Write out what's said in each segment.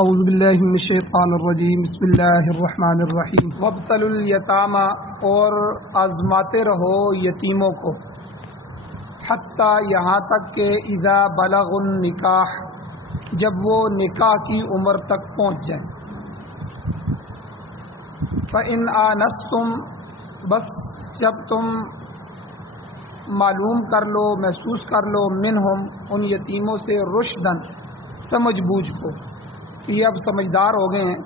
اعوذ باللہ من الشیطان الرجیم بسم اللہ الرحمن الرحیم وابتلوا الیتامی اور آزماتے رہو یتیموں کو حتیٰ یہاں تک کہ اذا بلغوا النکاح جب وہ نکاح کی عمر تک پہنچ جائیں فإن آنستم بس جب تم معلوم کر لو محسوس کر لو منہم ان یتیموں سے رشدن سمجھ بوجھ کو کہ یہ اب سمجھدار ہو گئے ہیں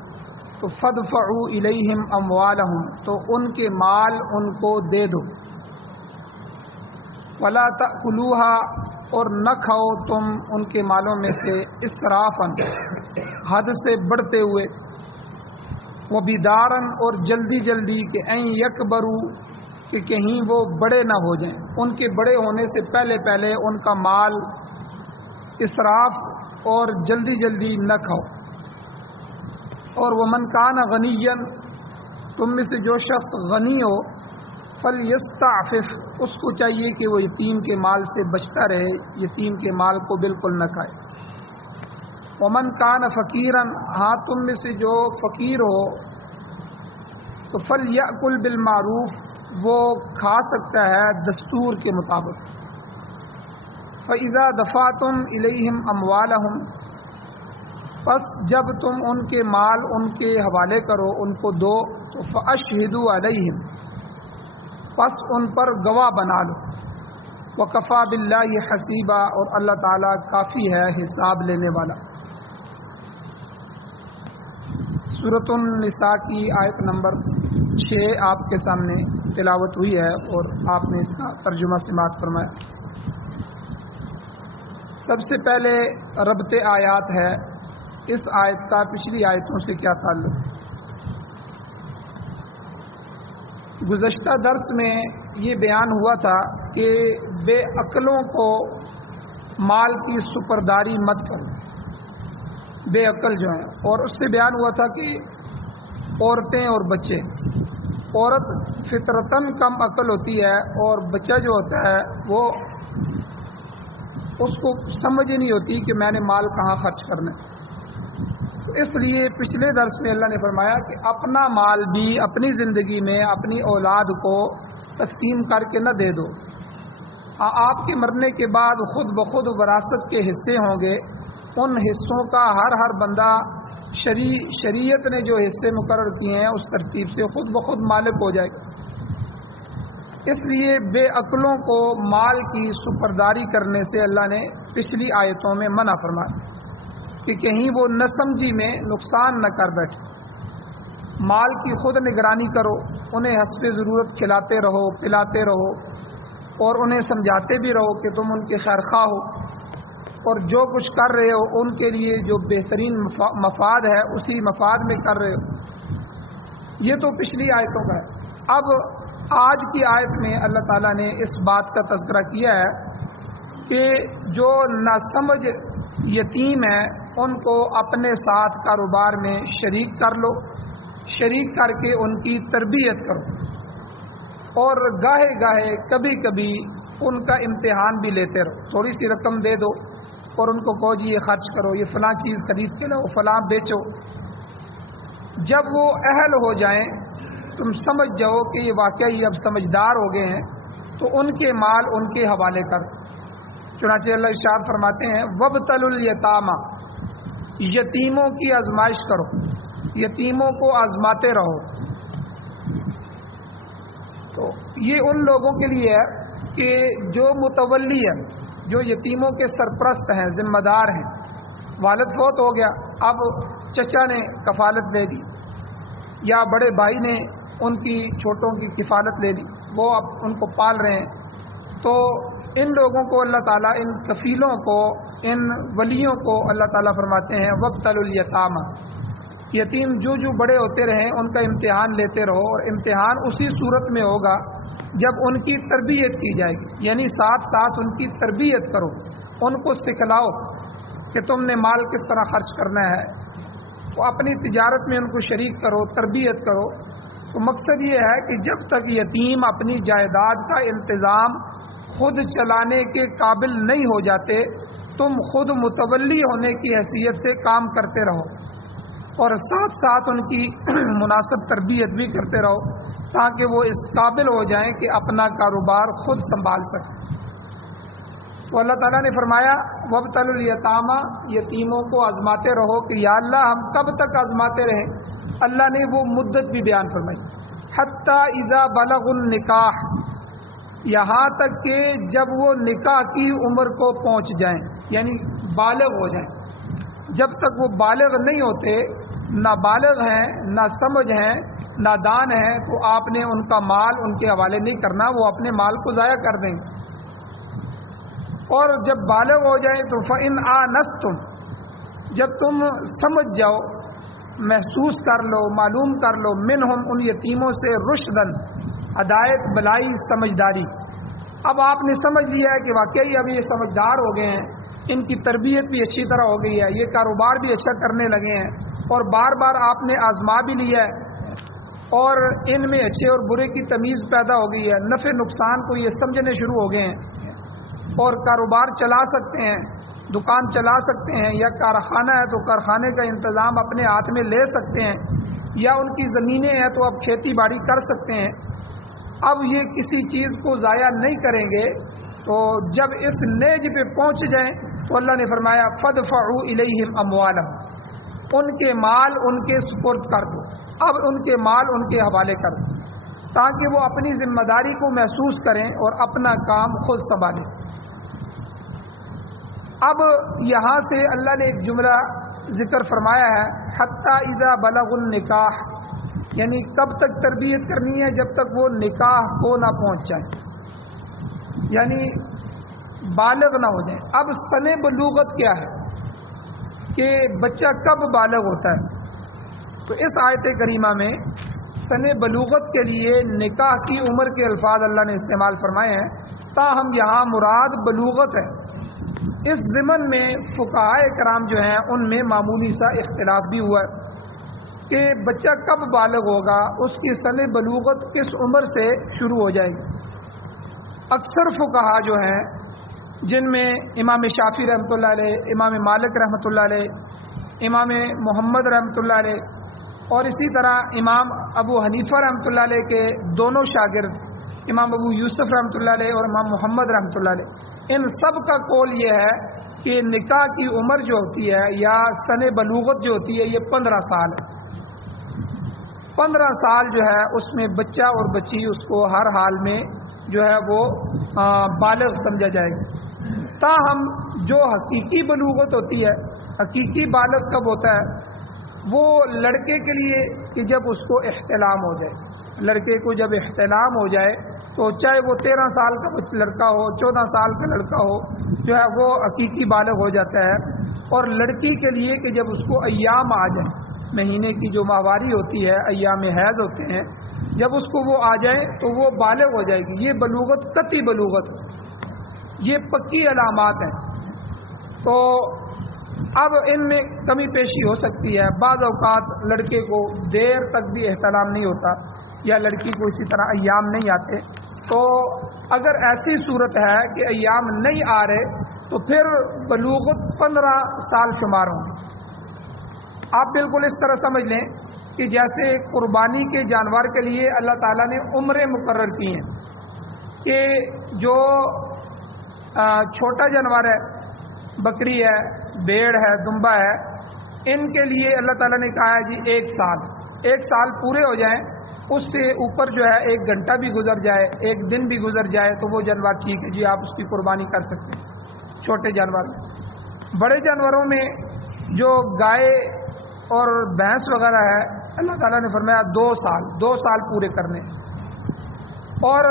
تو فادفعوا الیہم اموالہم تو ان کے مال ان کو دے دو ولا تأکلوها اور نہ کھاؤ تم ان کے مالوں میں سے اسرافا حد سے بڑھتے ہوئے وبدارا اور جلدی جلدی کہ ان یکبروا کہ کہیں وہ بڑے نہ ہو جائیں ان کے بڑے ہونے سے پہلے پہلے ان کا مال اسراف اور جلدی جلدی نہ کھاؤ اور ومن کان غنیا تم میں سے جو شخص غنی ہو فلیستعفف اس کو چاہیے کہ وہ یتیم کے مال سے بچتا رہے یتیم کے مال کو بالکل نہ کھائے ومن کان فقیرا ہاں تم میں سے جو فقیر ہو تو فلیأکل بالمعروف وہ کھا سکتا ہے دستور کے مطابق فَإِذَا دَفَعْتُمْ إِلَيْهِمْ أَمْوَالَهُمْ پس جب تم ان کے مال ان کے حوالے کرو ان کو دو تو فَأَشْهِدُوا عَلَيْهِمْ پس ان پر گواہ بنا لو وَكَفَى بِاللَّهِ حَسِيبًا اور اللہ تعالیٰ کافی ہے حساب لینے والا۔ سورۃ النساء کی آیت نمبر 6 آپ کے سامنے تلاوت ہوئی ہے اور آپ نے اس کا ترجمہ سماعت فرمایا۔ سب سے پہلے ربط آیات ہے اس آیت کا پچھلی آیتوں سے کیا تعلق۔ گزشتہ درس میں یہ بیان ہوا تھا کہ بے عقلوں کو مال کی سپرداری مت کرو، بے عقل جو ہیں، اور اس سے بیان ہوا تھا کہ عورتیں اور بچے، عورت فطرتاً کم عقل ہوتی ہے اور بچہ جو ہوتا ہے وہ اس کو سمجھ نہیں ہوتی کہ میں نے مال کہاں خرچ کرنا ہے۔ اس لیے پچھلے درس میں اللہ نے فرمایا کہ اپنا مال بھی اپنی زندگی میں اپنی اولاد کو تقسیم کر کے نہ دے دو، آپ کے مرنے کے بعد خود بخود وراثت کے حصے ہوں گے، ان حصوں کا ہر بندہ شریعت نے جو حصے مقرر کیے ہیں اس ترتیب سے خود بخود مالک ہو جائے گا۔ اس لیے بے عقلوں کو مال کی سپرداری کرنے سے اللہ نے پچھلی آیتوں میں منع فرمایا کہ کہیں وہ نہ سمجھی میں نقصان نہ کر بیٹھے۔ مال کی خود نگرانی کرو، انہیں حسب ضرورت کھلاتے رہو پلاتے رہو اور انہیں سمجھاتے بھی رہو کہ تم ان کے خیر خواہ ہو، اور جو کچھ کر رہے ہو ان کے لیے جو بہترین مفاد ہے اسی مفاد میں کر رہے ہو۔ یہ تو پچھلی آیتوں کا ہے۔ اب آج کی آیت میں اللہ تعالیٰ نے اس بات کا تذکرہ کیا ہے کہ جو ناسمجھ یتیم ہیں ان کو اپنے ساتھ کاروبار میں شریک کر لو، شریک کر کے ان کی تربیت کرو، اور گاہے گاہے کبھی کبھی ان کا امتحان بھی لیتے رہو، تھوڑی سی رقم دے دو اور ان کو کہو جی یہ خرچ کرو، یہ فلاں چیز خرید کے لاؤ، فلاں بیچو۔ جب وہ اہل ہو جائیں تم سمجھ جاؤ کہ یہ واقعی اب سمجھدار ہو گئے ہیں تو ان کے مال ان کے حوالے کر۔ چنانچہ اللہ ارشاد فرماتے ہیں وابتلوا الیتامی یتیموں کی آزمائش کرو، یتیموں کو آزماتے رہو۔ تو یہ ان لوگوں کے لیے ہے کہ جو متولی ہیں، جو یتیموں کے سرپرست ہیں، ذمہ دار ہیں، والد فوت ہو گیا، اب چچا نے کفالت دے دی یا بڑے بھائی نے ان کی چھوٹوں کی کفالت لے لی، وہ اب ان کو پال رہے ہیں، تو ان لوگوں کو اللہ تعالیٰ، ان کفیلوں کو، ان ولیوں کو اللہ تعالیٰ فرماتے ہیں وابتلوا الیتامی یتیم جو بڑے ہوتے رہیں ان کا امتحان لیتے رہو، اور امتحان اسی صورت میں ہوگا جب ان کی تربیت کی جائے گی، یعنی ساتھ ساتھ ان کی تربیت کرو، ان کو سکھلاؤ کہ تم نے مال کس طرح خرچ کرنا ہے، وہ اپنی تجارت میں ان کو شریک کرو، تربیت کرو۔ تو مقصد یہ ہے کہ جب تک یتیم اپنی جائیداد کا انتظام خود چلانے کے قابل نہیں ہو جاتے تم خود متولی ہونے کی حیثیت سے کام کرتے رہو، اور ساتھ ساتھ ان کی مناسب تربیت بھی کرتے رہو تاکہ وہ اس قابل ہو جائیں کہ اپنا کاروبار خود سنبھال سکیں۔ تو اللہ تعالیٰ نے فرمایا وابتلوا الیتامی، یتیموں کو آزماتے رہو کہ یا اللہ ہم کب تک آزماتے رہیں۔ اللہ نے وہ مدت بھی بیان فرمائی، حتی اذا بلغوا النکاح، یہاں تک کہ جب وہ نکاح کی عمر کو پہنچ جائیں، یعنی بالغ ہو جائیں۔ جب تک وہ بالغ نہیں ہوتے، نہ بالغ ہیں نہ سمجھ ہیں نادان ہیں، تو آپ نے ان کا مال ان کے حوالے نہیں کرنا، وہ اپنے مال کو ضائع کر دیں۔ اور جب بالغ ہو جائیں تو فَإِنْ آنَسْتُمْ، جب تم سمجھ جاؤ، محسوس کر لو، معلوم کر لو، منہم ان یتیموں سے رشدن، ہدایت، بلائی، سمجھداری، اب آپ نے سمجھ لیا ہے کہ واقعی اب یہ سمجھدار ہو گئے ہیں، ان کی تربیت بھی اچھی طرح ہو گئی ہے، یہ کاروبار بھی اچھا کرنے لگے ہیں، اور بار بار آپ نے آزما بھی لیا ہے، اور ان میں اچھے اور برے کی تمیز پیدا ہو گئی ہے، نفع نقصان کو یہ سمجھنے شروع ہو گئے ہیں، اور کاروبار چلا سکتے ہیں، دکان چلا سکتے ہیں، یا کارخانہ ہے تو کارخانے کا انتظام اپنے ہاتھ میں لے سکتے ہیں، یا ان کی زمینیں ہیں تو اب کھیتی باڑی کر سکتے ہیں، اب یہ کسی چیز کو ضائع نہیں کریں گے، تو جب اس نیج پہ پہنچ جائیں تو اللہ نے فرمایا فَادْفَعُوا إِلَيْهِمْ أَمْوَالَهُمْ، ان کے مال ان کے سپرد کر دو، اب ان کے مال ان کے حوالے کر دو، تاکہ وہ اپنی ذمہ داری کو محسوس کریں اور اپنا کام خود سنبھالیں۔ اب یہاں سے اللہ نے ایک جملہ ذکر فرمایا ہے، حتی اذا بلغوا النکاح، یعنی کب تک تربیت کرنی ہے؟ جب تک وہ نکاح کو نہ پہنچ جائیں، یعنی بالغ نہ ہو جائیں۔ اب سن بلوغت کیا ہے کہ بچہ کب بالغ ہوتا ہے؟ تو اس آیت کریمہ میں سن بلوغت کے لیے نکاح کی عمر کے الفاظ اللہ نے استعمال فرمائے ہیں، تاہم یہاں مراد بلوغت ہے۔ اس ضمن میں فقہائے کرام جو ہیں ان میں معمولی سا اختلاف بھی ہوا ہے کہ بچہ کب بالغ ہوگا، اس کی سن بلوغت کس عمر سے شروع ہو جائے گی۔ اکثر فقہا جو ہیں، جن میں امام شافعی رحمۃ اللہ علیہ، امام مالک رحمۃ اللہ علیہ، امام محمد رحمۃ اللہ علیہ، اور اسی طرح امام ابو حنیفہ رحمۃ اللہ علیہ کے دونوں شاگرد امام ابو یوسف رحمۃ اللہ علیہ اور امام محمد رحمۃ اللہ علیہ، ان سب کا قول یہ ہے کہ نکاح کی عمر جو ہوتی ہے یا سن بلوغت جو ہوتی ہے یہ 15 سال ہے۔ 15 سال جو ہے اس میں بچہ اور بچی اس کو ہر حال میں جو ہے وہ بالغ سمجھا جائے گا۔ تاہم جو حقیقی بلوغت ہوتی ہے، حقیقی بالغ کب ہوتا ہے؟ وہ لڑکے کے لیے کہ جب اس کو احتلام ہو جائے، لڑکے کو جب احتلام ہو جائے تو چاہے وہ 13 سال کا لڑکا ہو، 14 سال کا لڑکا ہو، جو ہے وہ حقیقی بالغ ہو جاتا ہے۔ اور لڑکی کے لیے کہ جب اس کو ایام آ جائیں، مہینے کی جو ماہواری ہوتی ہے، ایام حیض ہوتے ہیں، جب اس کو وہ آ جائیں تو وہ بالغ ہو جائے گی۔ یہ بلوغت قطعی بلوغت، یہ پکی علامات ہیں۔ تو اب ان میں کمی پیشی ہو سکتی ہے، بعض اوقات لڑکے کو دیر تک بھی احتلام نہیں ہوتا یا لڑکی کو اسی طرح ایام نہیں آتے، تو اگر ایسی صورت ہے کہ ایام نہیں آ رہے تو پھر بلوغت 15 سال شمار ہوں گے۔ آپ بالکل اس طرح سمجھ لیں کہ جیسے قربانی کے جانور کے لیے اللہ تعالیٰ نے عمریں مقرر کی ہیں کہ جو چھوٹا جانور ہے، بکری ہے، بھیڑ ہے، دمبا ہے، ان کے لیے اللہ تعالیٰ نے کہا ہے جی 1 سال پورے ہو جائیں، اس سے اوپر جو ہے 1 گھنٹہ بھی گزر جائے، 1 دن بھی گزر جائے تو وہ جانور ٹھیک ہے جی، آپ اس کی قربانی کر سکتے ہیں چھوٹے جانور میں۔ بڑے جانوروں میں جو گائے اور بھینس وغیرہ ہے، اللہ تعالیٰ نے فرمایا 2 سال پورے کرنے۔ اور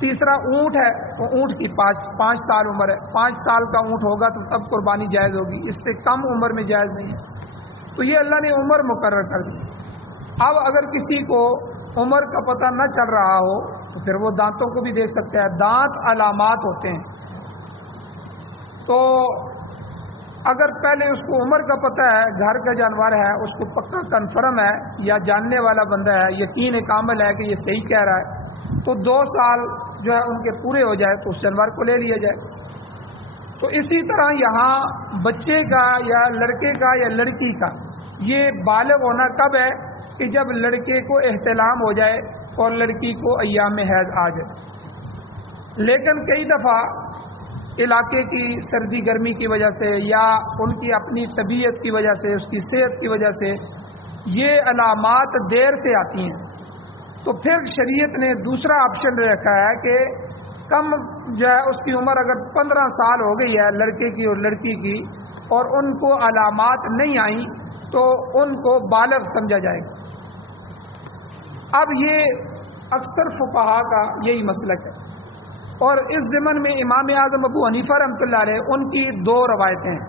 تیسرا اونٹ ہے، وہ اونٹ کی 5 سال عمر ہے، 5 سال کا اونٹ ہوگا تو تب قربانی جائز ہوگی، اس سے کم عمر میں جائز نہیں ہے۔ تو یہ اللہ نے عمر مقرر کر دی۔ اب اگر کسی کو عمر کا پتہ نہ چل رہا ہو تو پھر وہ دانتوں کو بھی دیکھ سکتا ہے، دانت علامات ہوتے ہیں۔ تو اگر پہلے اس کو عمر کا پتہ ہے، گھر کا جانور ہے، اس کو پکا کنفرم ہے یا جاننے والا بندہ ہے، یقین کامل ہے کہ یہ صحیح کہہ رہا ہے، تو 2 سال جو ہے ان کے پورے ہو جائے تو اس جانور کو لے لیا جائے۔ تو اسی طرح یہاں بچے کا یا لڑکے کا یا لڑکی کا یہ بالغ ہونا کب ہے کہ جب لڑکے کو احتلام ہو جائے اور لڑکی کو ایام حیض آ جائے۔ لیکن کئی دفعہ علاقے کی سردی گرمی کی وجہ سے یا ان کی اپنی طبیعت کی وجہ سے، اس کی صحت کی وجہ سے یہ علامات دیر سے آتی ہیں، تو پھر شریعت نے دوسرا آپشن رکھا ہے کہ کم جو ہے اس کی عمر اگر 15 سال ہو گئی ہے لڑکے کی اور لڑکی کی اور ان کو علامات نہیں آئیں تو ان کو بالغ سمجھا جائے گا۔ اب یہ اکثر فقہا کا یہی مسلک ہے، اور اس ضمن میں امام اعظم ابو حنیفہ رحمۃ اللہ علیہ ان کی 2 روایتیں ہیں۔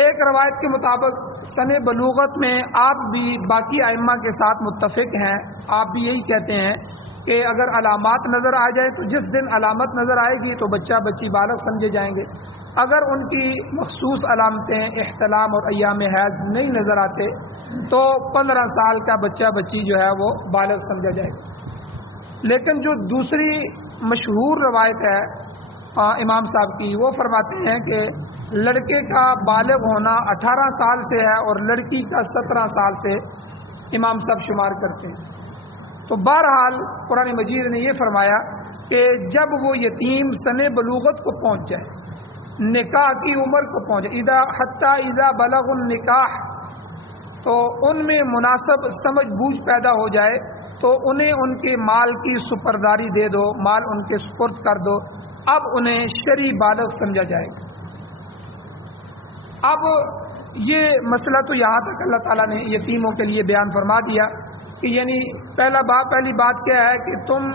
ایک روایت کے مطابق سن بلوغت میں آپ بھی باقی ائمہ کے ساتھ متفق ہیں، آپ بھی یہی کہتے ہیں کہ اگر علامات نظر آ جائے تو جس دن علامت نظر آئے گی تو بچہ بچی بالغ سمجھے جائیں گے۔ اگر ان کی مخصوص علامتیں احتلام اور ایام حیض نہیں نظر آتے تو 15 سال کا بچہ بچی جو ہے وہ بالغ سمجھا جائے گا۔ لیکن جو دوسری مشہور روایت ہے امام صاحب کی، وہ فرماتے ہیں کہ لڑکے کا بالغ ہونا 18 سال سے ہے اور لڑکی کا 17 سال سے امام صاحب شمار کرتے ہیں۔ تو بہرحال قرآن مجید نے یہ فرمایا کہ جب وہ یتیم سن بلوغت کو پہنچ جائے، نکاح کی عمر کو پہنچے، اذا بلغ النکاح، تو ان میں مناسب سمجھ بوجھ پیدا ہو جائے تو انہیں ان کے مال کی سپرداری دے دو، مال ان کے سپرد کر دو، اب انہیں شرعی بالغ سمجھا جائے گا۔ اب یہ مسئلہ تو یہاں تک اللہ تعالیٰ نے یتیموں کے لیے بیان فرما دیا کہ یعنی پہلی بات کیا ہے کہ تم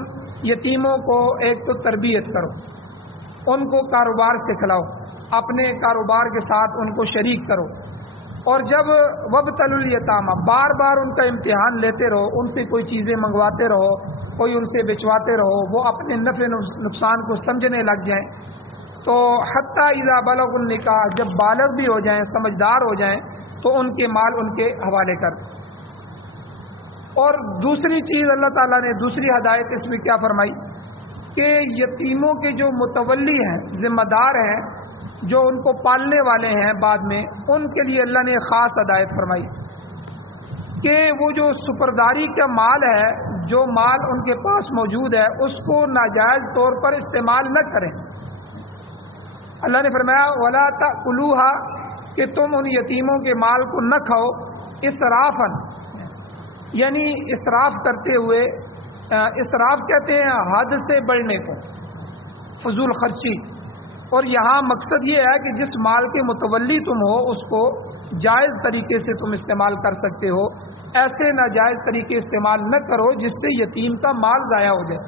یتیموں کو ایک تو تربیت کرو، ان کو کاروبار سکھلاؤ، اپنے کاروبار کے ساتھ ان کو شریک کرو، اور جب وابتلوا الیتامى بار بار ان کا امتحان لیتے رہو، ان سے کوئی چیزیں منگواتے رہو، کوئی ان سے بچواتے رہو، وہ اپنے نفع نقصان کو سمجھنے لگ جائیں، تو حتی اذا بلغ النکاح، جب بالغ بھی ہو جائیں، سمجھدار ہو جائیں، تو ان کے مال ان کے حوالے کر۔ اور دوسری چیز اللہ تعالیٰ نے دوسری ہدایت اس میں کیا فرمائی کہ یتیموں کے جو متولی ہیں، ذمہ دار ہیں، جو ان کو پالنے والے ہیں بعد میں، ان کے لیے اللہ نے خاص ہدایت فرمائی کہ وہ جو سپرداری کا مال ہے، جو مال ان کے پاس موجود ہے، اس کو ناجائز طور پر استعمال نہ کریں۔ اللہ نے فرمایا وَلَا تَأْكُلُوهَا کہ تم ان یتیموں کے مال کو نہ کھاؤ اسرافاً، یعنی اسراف کرتے ہوئے، اسراف کہتے ہیں حد سے بڑھنے کو، فضول خرچی، اور یہاں مقصد یہ ہے کہ جس مال کے متولی تم ہو اس کو جائز طریقے سے تم استعمال کر سکتے ہو، ایسے ناجائز طریقے استعمال نہ کرو جس سے یتیم کا مال ضائع ہو جائے۔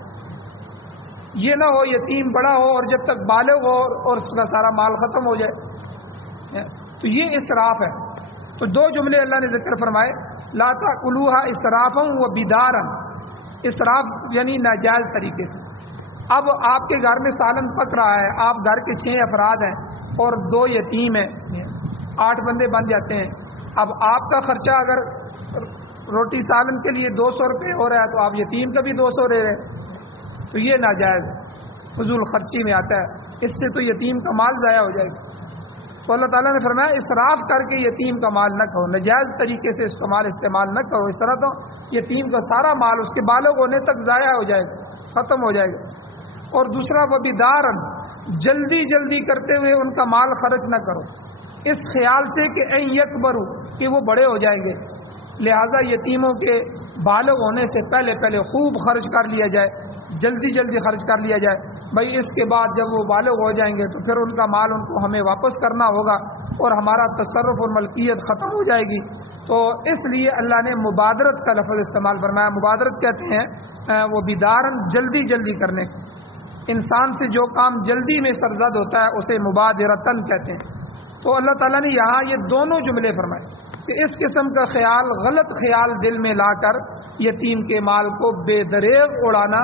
یہ نہ ہو یتیم بڑا ہو اور جب تک بالغ ہو اور اس کا سارا مال ختم ہو جائے، تو یہ اسراف ہے۔ تو 2 جملے اللہ نے ذکر فرمائے، لا تأکلوها اسرافا وبدارا، اسراف یعنی ناجائز طریقے سے۔ اب آپ کے گھر میں سالن پک رہا ہے، آپ گھر کے 6 افراد ہیں اور 2 یتیم ہیں، 8 بندے بن جاتے ہیں۔ اب آپ کا خرچہ اگر روٹی سالن کے لیے 200 روپے ہو رہا ہے تو آپ یتیم کا بھی 200 لے رہے ہیں، تو یہ ناجائز فضول خرچی میں آتا ہے، اس سے تو یتیم کا مال ضائع ہو جائے گا۔ تو اللہ تعالیٰ نے فرمایا اسراف کر کے یتیم کا مال نہ کھاؤ، ناجائز طریقے سے اس کا مال استعمال نہ کرو، اس طرح تو یتیم کا سارا مال اس کے بالغ ہونے تک ضائع ہو جائے گا، ختم ہو جائے گا۔ اور دوسرا وبدارن، جلدی جلدی کرتے ہوئے ان کا مال خرچ نہ کرو، اس خیال سے کہ ان یکبروا کہ وہ بڑے ہو جائیں گے، لہذا یتیموں کے بالغ ہونے سے پہلے خوب خرچ کر لیا جائے، جلدی جلدی خرچ کر لیا جائے، بھائی اس کے بعد جب وہ بالغ ہو جائیں گے تو پھر ان کا مال ان کو ہمیں واپس کرنا ہوگا اور ہمارا تصرف اور ملکیت ختم ہو جائے گی۔ تو اس لیے اللہ نے مبادرت کا لفظ استعمال فرمایا۔ مبادرت کہتے ہیں وہ بدارن، جلدی جلدی کرنے، انسان سے جو کام جلدی میں سرزد ہوتا ہے اسے مبادرتن کہتے ہیں۔ تو اللہ تعالیٰ نے یہاں یہ دونوں جملے فرمائے کہ اس قسم کا خیال، غلط خیال دل میں لا کر یتیم کے مال کو بے دریغ اڑانا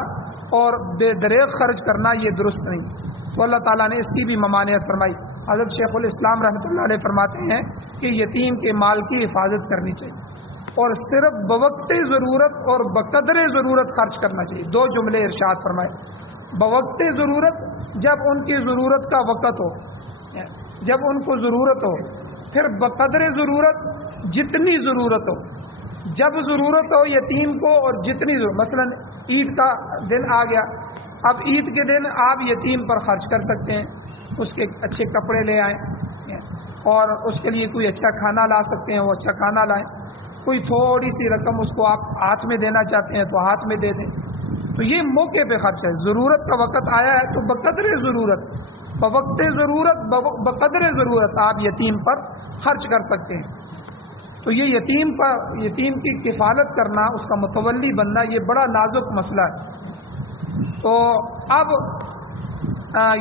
اور بے دریغ خرچ کرنا یہ درست نہیں۔ تو اللہ تعالیٰ نے اس کی بھی ممانعت فرمائی۔ حضرت شیخ الاسلام رحمۃ اللہ علیہ فرماتے ہیں کہ یتیم کے مال کی حفاظت کرنی چاہیے اور صرف بوقت ضرورت اور بقدر ضرورت خرچ کرنا چاہیے۔ 2 جملے ارشاد فرمائے، بوقت ضرورت جب ان کی ضرورت کا وقت ہو، جب ان کو ضرورت ہو، پھر بقدر ضرورت جتنی ضرورت ہو، جب ضرورت ہو یتیم کو، اور جتنی ضرورت، مثلا عید کا دن آ گیا، اب عید کے دن آپ یتیم پر خرچ کر سکتے ہیں، اس کے اچھے کپڑے لے آئیں اور اس کے لیے کوئی اچھا کھانا لا سکتے ہیں، وہ اچھا کھانا لائیں، کوئی تھوڑی سی رقم اس کو آپ ہاتھ میں دینا چاہتے ہیں تو ہاتھ میں دے دیں. تو یہ موقع پہ خرچ ہے. ضرورت کا وقت آیا ہے تو بقدر ضرورت، بوقت ضرورت، بقدر ضرورت آپ یتیم پر خرچ کر سکتے ہیں. تو یہ یتیم کی کفالت کرنا، اس کا متولی بننا، یہ بڑا نازک مسئلہ ہے. تو اب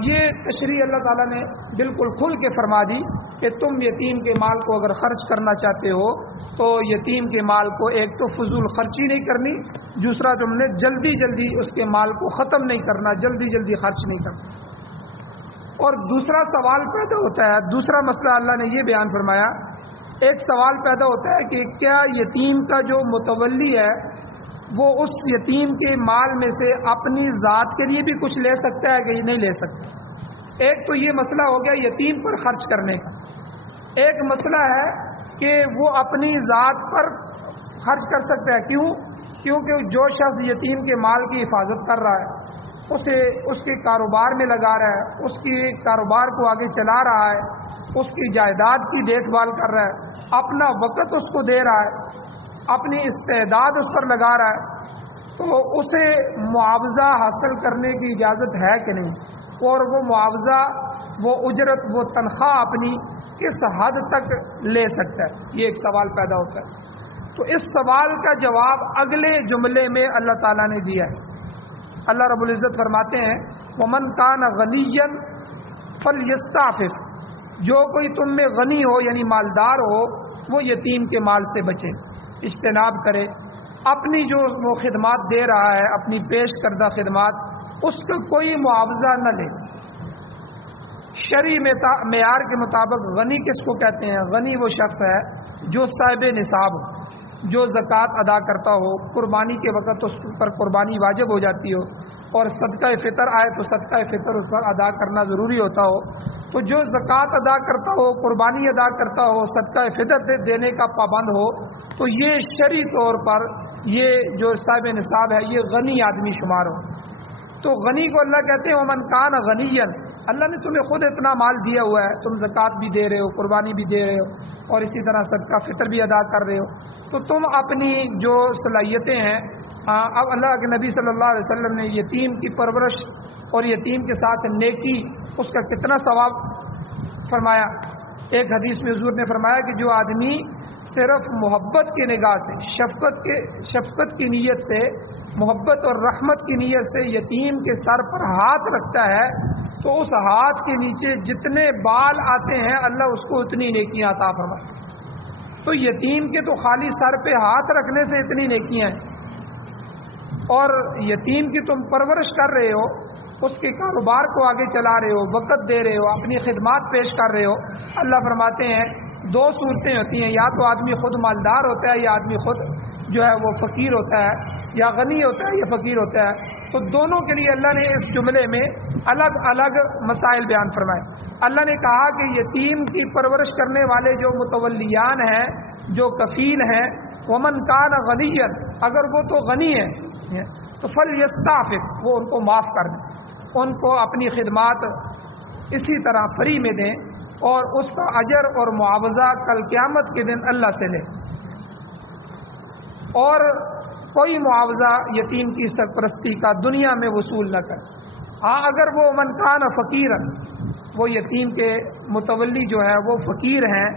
یہ تشریح اللہ تعالیٰ نے بالکل کھل کے فرما دی کہ تم یتیم کے مال کو اگر خرچ کرنا چاہتے ہو تو یتیم کے مال کو ایک تو فضول خرچی نہیں کرنی، دوسرا تم نے جلدی جلدی اس کے مال کو ختم نہیں کرنا، جلدی جلدی خرچ نہیں کرنا. اور دوسرا سوال پیدا ہوتا ہے، دوسرا مسئلہ اللہ نے یہ بیان فرمایا. ایک سوال پیدا ہوتا ہے کہ کیا یتیم کا جو متولی ہے وہ اس یتیم کے مال میں سے اپنی ذات کے لیے بھی کچھ لے سکتا ہے کہ نہیں لے سکتا. ایک تو یہ مسئلہ ہو گیا یتیم پر خرچ کرنے کا. ایک مسئلہ ہے کہ وہ اپنی ذات پر خرچ کر سکتا ہے. کیونکہ جو شخص یتیم کے مال کی حفاظت کر رہا ہے، اسے اس کے کاروبار میں لگا رہا ہے، اس کے کاروبار کو آگے چلا رہا ہے، اس کی جائیداد کی دیکھ بھال کر رہا ہے، اپنا وقت اس کو دے رہا ہے، اپنی استعداد اس پر لگا رہا ہے، تو اسے معاوضہ حاصل کرنے کی اجازت ہے کہ نہیں، اور وہ معاوضہ، وہ اجرت، وہ تنخواہ اپنی کس حد تک لے سکتا ہے. یہ ایک سوال پیدا ہوتا ہے. تو اس سوال کا جواب اگلے جملے میں اللہ تعالیٰ نے دیا ہے. اللہ رب العزت فرماتے ہیں وَمَنْ كَانَ غَنِيًّا فَلْيَسْتَعْفِفْ، جو کوئی تم میں غنی ہو یعنی مالدار ہو وہ یتیم کے مال سے بچے، اجتناب کرے، اپنی جو وہ خدمات دے رہا ہے، اپنی پیش کردہ خدمات، اس کا کوئی معاوضہ نہ لے. شرعی معیار کے مطابق غنی کس کو کہتے ہیں؟ غنی وہ شخص ہے جو صاحب نصاب ہو، جو زکوٰۃ ادا کرتا ہو، قربانی کے وقت اس پر قربانی واجب ہو جاتی ہو، اور صدقہ فطر آئے تو صدقہ فطر اس پر ادا کرنا ضروری ہوتا ہو. تو جو زکوٰۃ ادا کرتا ہو، قربانی ادا کرتا ہو، صدقہ فطر دینے کا پابند ہو، تو یہ شرعی طور پر یہ جو صاحب نصاب ہے یہ غنی آدمی شمار ہو. تو غنی کو اللہ کہتے ہیں ومن کان غنیا، اللہ نے تمہیں خود اتنا مال دیا ہوا ہے، تم زکوٰۃ بھی دے رہے ہو، قربانی بھی دے رہے ہو، اور اسی طرح صدقہ فطر بھی ادا کر رہے ہو، تو تم اپنی جو صلاحیتیں ہیں، اب اللہ کے نبی صلی اللہ علیہ وسلم نے یتیم کی پرورش اور یتیم کے ساتھ نیکی، اس کا کتنا ثواب فرمایا. ایک حدیث میں حضور نے فرمایا کہ جو آدمی صرف محبت کی نگاہ سے، شفقت کی نیت سے، محبت اور رحمت کی نیت سے یتیم کے سر پر ہاتھ رکھتا ہے تو اس ہاتھ کے نیچے جتنے بال آتے ہیں اللہ اس کو اتنی نیکیاں عطا فرمائے. تو یتیم کے تو خالی سر پہ ہاتھ رکھنے سے اتنی نیکیاں ہیں، اور یتیم کی تم پرورش کر رہے ہو، اس کے کاروبار کو آگے چلا رہے ہو، وقت دے رہے ہو، اپنی خدمات پیش کر رہے ہو. اللہ فرماتے ہیں دو صورتیں ہوتی ہیں، یا تو آدمی خود مالدار ہوتا ہے، یا آدمی خود جو ہے وہ فقیر ہوتا ہے، یا غنی ہوتا ہے یا فقیر ہوتا ہے. تو دونوں کے لیے اللہ نے اس جملے میں الگ الگ مسائل بیان فرمائے. اللہ نے کہا کہ یتیم کی پرورش کرنے والے جو متولیان ہیں، جو کفیل ہیں، ومن کان غنیا، اگر وہ تو غنی ہیں تو فلیستعفف، وہ ان کو معاف کر دیں، ان کو اپنی خدمات اسی طرح فری میں دیں، اور اس کا اجر اور معاوضہ کل قیامت کے دن اللہ سے لیں. اور کوئی معاوضہ یتیم کی سرپرستی کا دنیا میں وصول نہ کرے. ہاں اگر وہ من کان فقیرا، وہ یتیم کے متولی جو ہے وہ فقیر ہیں،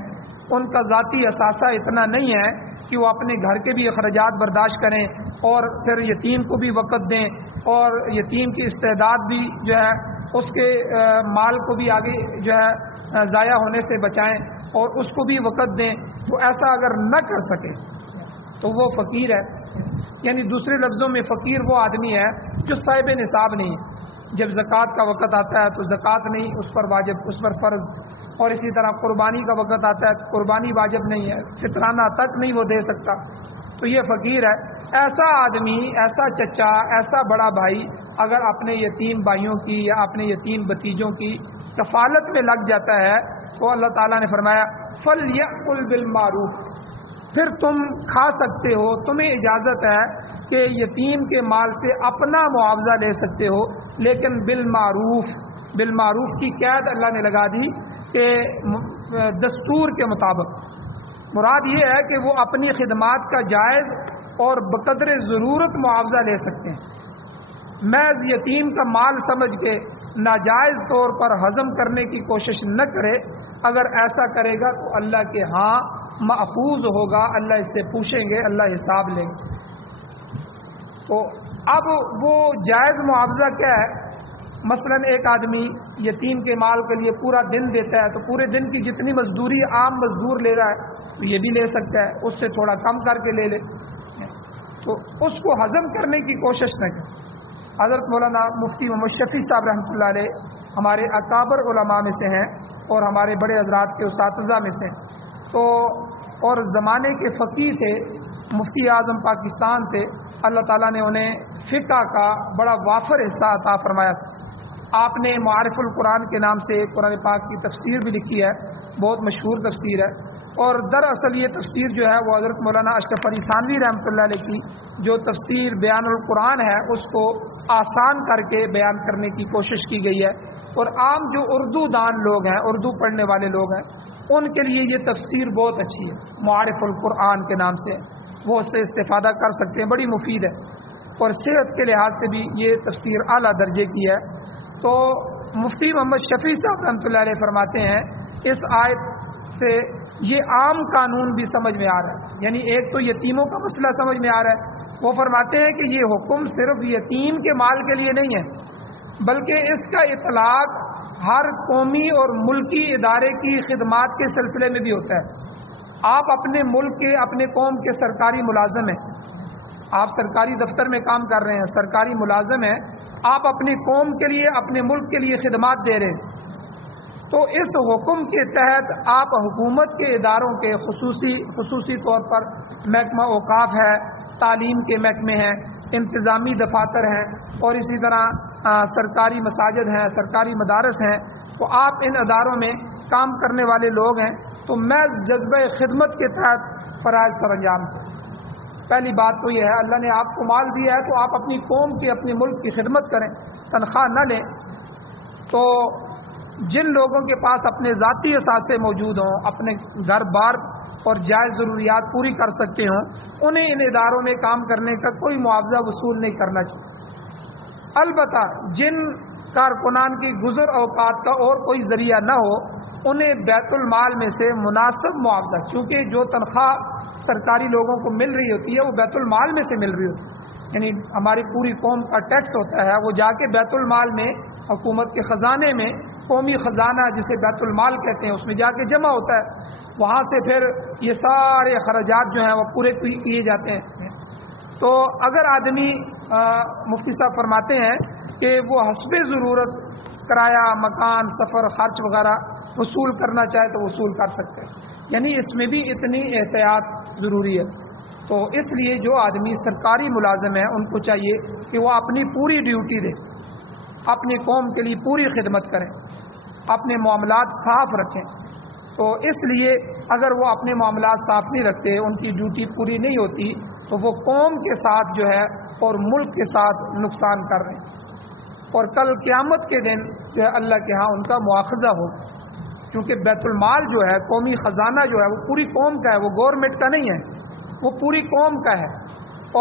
ان کا ذاتی اثاثہ اتنا نہیں ہے کہ وہ اپنے گھر کے بھی اخراجات برداشت کریں اور پھر یتیم کو بھی وقت دیں، اور یتیم کی استعداد بھی جو ہے اس کے مال کو بھی آگے جو ہے ضائع ہونے سے بچائیں اور اس کو بھی وقت دیں. وہ ایسا اگر نہ کر سکے تو وہ فقیر ہے. یعنی دوسرے لفظوں میں فقیر وہ آدمی ہے جو صاحب نصاب نہیں ہے. جب زکوٰۃ کا وقت آتا ہے تو زکوٰۃ نہیں اس پر واجب، اس پر فرض، اور اسی طرح قربانی کا وقت آتا ہے تو قربانی واجب نہیں ہے، فطرانہ تک نہیں وہ دے سکتا، تو یہ فقیر ہے. ایسا آدمی، ایسا چچا، ایسا بڑا بھائی اگر اپنے یتیم بھائیوں کی یا اپنے یتیم بھتیجوں کی کفالت میں لگ جاتا ہے تو اللہ تعالیٰ نے فرمایا فَلْيَأْكُلْ بِالْمَعْرُوفِ، پھر تم کھا سکتے ہو، تمہیں اجازت ہے کہ یتیم کے مال سے اپنا معاوضہ لے سکتے ہو، لیکن بالمعروف کی قید اللہ نے لگا دی کہ دستور کے مطابق۔ مراد یہ ہے کہ وہ اپنی خدمات کا جائز اور بقدر ضرورت معاوضہ لے سکتے ہیں۔ محض یتیم کا مال سمجھ کے ناجائز طور پر ہضم کرنے کی کوشش نہ کرے، اگر ایسا کرے گا تو اللہ کے ہاں محفوظ ہوگا، اللہ اس سے پوچھیں گے، اللہ حساب لیں گے۔ تو اب وہ جائز معاوضہ کیا ہے؟ مثلا ایک آدمی یتیم کے مال کے لیے پورا دن دیتا ہے، تو پورے دن کی جتنی مزدوری عام مزدور لے رہا ہے تو یہ بھی لے سکتا ہے، اس سے تھوڑا کم کر کے لے لے، تو اس کو ہضم کرنے کی کوشش نہ کرے۔ حضرت مولانا مفتی محمد شفیع صاحب رحمۃ اللہ علیہ ہمارے اکابر علماء میں سے ہیں اور ہمارے بڑے حضرات کے اساتذہ میں سے ہیں، تو اور زمانے کے فقیہ تھے، مفتی اعظم پاکستان تھے، اللہ تعالیٰ نے انہیں فقہ کا بڑا وافر حصہ عطا فرمایا تھا۔ آپ نے معارف القرآن کے نام سے قرآن پاک کی تفسیر بھی لکھی ہے، بہت مشہور تفسیر ہے، اور دراصل یہ تفسیر جو ہے وہ حضرت مولانا اشرف علی تھانوی رحمۃ اللہ علیہ کی جو تفسیر بیان القرآن ہے اس کو آسان کر کے بیان کرنے کی کوشش کی گئی ہے، اور عام جو اردو دان لوگ ہیں، اردو پڑھنے والے لوگ ہیں، ان کے لیے یہ تفسیر بہت اچھی ہے، معارف القرآن کے نام سے، وہ اس سے استفادہ کر سکتے ہیں، بڑی مفید ہے، اور صحت کے لحاظ سے بھی یہ تفسیر اعلیٰ درجے کی ہے۔ تو مفتی محمد شفیع صاحب رحمۃ اللہ علیہ فرماتے ہیں اس آیت سے یہ عام قانون بھی سمجھ میں آ رہا ہے، یعنی ایک تو یتیموں کا مسئلہ سمجھ میں آ رہا ہے، وہ فرماتے ہیں کہ یہ حکم صرف یتیم کے مال کے لیے نہیں ہے، بلکہ اس کا اطلاق ہر قومی اور ملکی ادارے کی خدمات کے سلسلے میں بھی ہوتا ہے۔ آپ اپنے ملک کے، اپنے قوم کے سرکاری ملازم ہیں، آپ سرکاری دفتر میں کام کر رہے ہیں، سرکاری ملازم ہیں، آپ اپنی قوم کے لیے، اپنے ملک کے لیے خدمات دے رہے ہیں، تو اس حکم کے تحت آپ حکومت کے اداروں کے خصوصی طور پر محکمہ اوقاف ہے، تعلیم کے محکمے ہیں، انتظامی دفاتر ہیں، اور اسی طرح سرکاری مساجد ہیں، سرکاری مدارس ہیں، تو آپ ان اداروں میں کام کرنے والے لوگ ہیں، تو محض جذبہ خدمت کے تحت فرائض سر انجام دیں۔ پہلی بات تو یہ ہے، اللہ نے آپ کو مال دیا ہے تو آپ اپنی قوم کی، اپنے ملک کی خدمت کریں، تنخواہ نہ لیں۔ تو جن لوگوں کے پاس اپنے ذاتی اثاثے موجود ہوں، اپنے گھر بار اور جائز ضروریات پوری کر سکتے ہوں، انہیں ان اداروں میں کام کرنے کا کوئی معاوضہ وصول نہیں کرنا چاہیے۔ البتہ جن کارکنان کی گزر اوقات کا اور کوئی ذریعہ نہ ہو، انہیں بیت المال میں سے مناسب معاوضہ، کیونکہ جو تنخواہ سرکاری لوگوں کو مل رہی ہوتی ہے وہ بیت المال میں سے مل رہی ہوتی ہے، یعنی ہماری پوری قوم کا ٹیکس ہوتا ہے، وہ جا کے بیت المال میں، حکومت کے خزانے میں، قومی خزانہ جسے بیت المال کہتے ہیں، اس میں جا کے جمع ہوتا ہے، وہاں سے پھر یہ سارے اخراجات جو ہیں وہ پورے کیے جاتے ہیں۔ تو اگر آدمی مفتی صاحب فرماتے ہیں کہ وہ حسب ضرورت کرایہ، مکان، سفر خرچ وغیرہ وصول کرنا چاہے تو وصول کر سکتے ہیں، یعنی اس میں بھی اتنی احتیاط ضروری ہے۔ تو اس لیے جو آدمی سرکاری ملازم ہیں ان کو چاہیے کہ وہ اپنی پوری ڈیوٹی دیں، اپنی قوم کے لیے پوری خدمت کریں، اپنے معاملات صاف رکھیں۔ تو اس لیے اگر وہ اپنے معاملات صاف نہیں رکھتے، ان کی ڈیوٹی پوری نہیں ہوتی، تو وہ قوم کے ساتھ جو ہے اور ملک کے ساتھ نقصان کر رہے ہیں، اور کل قیامت کے دن جو ہے اللہ کے ہاں ان کا مواخذہ ہو، کیونکہ بیت المال جو ہے، قومی خزانہ جو ہے، وہ پوری قوم کا ہے، وہ گورنمنٹ کا نہیں ہے، وہ پوری قوم کا ہے،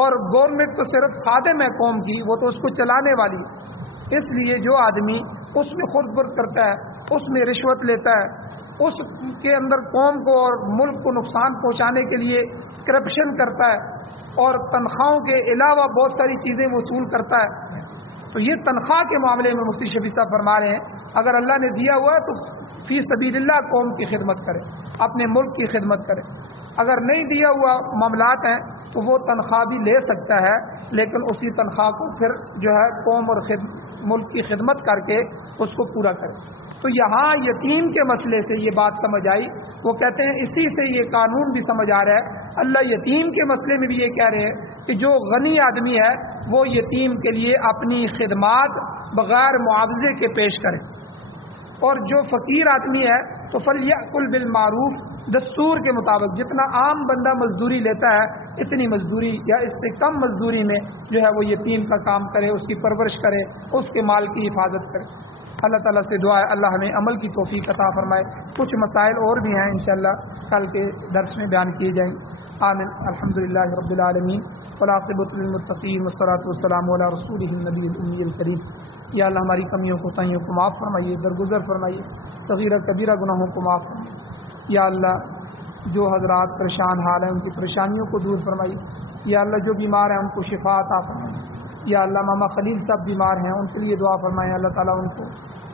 اور گورنمنٹ تو صرف خادم ہے قوم کی، وہ تو اس کو چلانے والی ہے۔ اس لیے جو آدمی اس میں خود برد کرتا ہے، اس میں رشوت لیتا ہے، اس کے اندر قوم کو اور ملک کو نقصان پہنچانے کے لیے کرپشن کرتا ہے، اور تنخواہوں کے علاوہ بہت ساری چیزیں وصول کرتا ہے، تو یہ تنخواہ کے معاملے میں مفتی شفیع صاحب فرما رہے ہیں اگر اللہ نے دیا ہوا ہے تو فی سبیل اللہ قوم کی خدمت کرے، اپنے ملک کی خدمت کرے۔ اگر نہیں دیا ہوا معاملات ہیں تو وہ تنخواہ بھی لے سکتا ہے، لیکن اسی تنخواہ کو پھر جو ہے قوم اور ملک کی خدمت کر کے اس کو پورا کرے۔ تو یہاں یتیم کے مسئلے سے یہ بات سمجھ آئی، وہ کہتے ہیں اسی سے یہ قانون بھی سمجھ آ رہا ہے، اللہ یتیم کے مسئلے میں بھی یہ کہہ رہے ہیں کہ جو غنی آدمی ہے وہ یتیم کے لیے اپنی خدمات بغیر معاوضے کے پیش کرے، اور جو فقیر آدمی ہے تو فلیأکل بالمعروف، دستور کے مطابق جتنا عام بندہ مزدوری لیتا ہے اتنی مزدوری یا اس سے کم مزدوری میں جو ہے وہ یتیم کا کام کرے، اس کی پرورش کرے، اس کے مال کی حفاظت کرے۔ اللہ تعالیٰ سے دعا ہے اللہ ہمیں عمل کی توفیق عطا فرمائے۔ کچھ مسائل اور بھی ہیں انشاءاللہ کل کے درس میں بیان کیے جائیں گے۔ آمین۔ الحمدللہ رب العالمین والعاقبۃ للمتقین والصلاۃ والسلام علی رسولہ النبی الامی الکریم۔ یا اللہ ہماری کمیوں کو تائیوں کو معاف فرمائیے، درگزر فرمائیے، صغیرہ کبیرہ گناہوں کو معاف فرمائیے۔ یا اللہ جو حضرات پریشان حال ہیں ان کی پریشانیوں کو دور فرمائیے۔ یا اللہ جو بیمار ہیں ان کو شفا عطا فرمائیے۔ یا اللہ ماما خلیل صاحب بیمار ہیں ان کے لیے دعا فرمائیں، اللہ تعالیٰ ان کو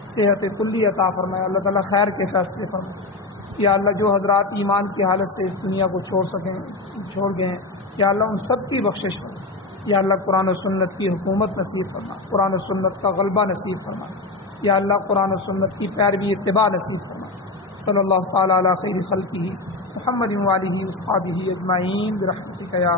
صحت کلی عطا فرمائے، اللہ تعالیٰ خیر کے فیصلے فرمائے۔ یا اللہ جو حضرات ایمان کی حالت سے اس دنیا کو چھوڑ گئے ہیں یا اللہ ان سب کی بخشش فرما۔ یا اللہ قرآن و سنت کی حکومت نصیب فرما، قرآن و سنت کا غلبہ نصیب فرما۔ یا اللہ قرآن و سنت کی پیروی اتباع نصیب فرما۔ صلی اللہ تعالیٰ علی خیر خلقہ محمد و آلہ و اصحابہ اجمعین برحمتک یا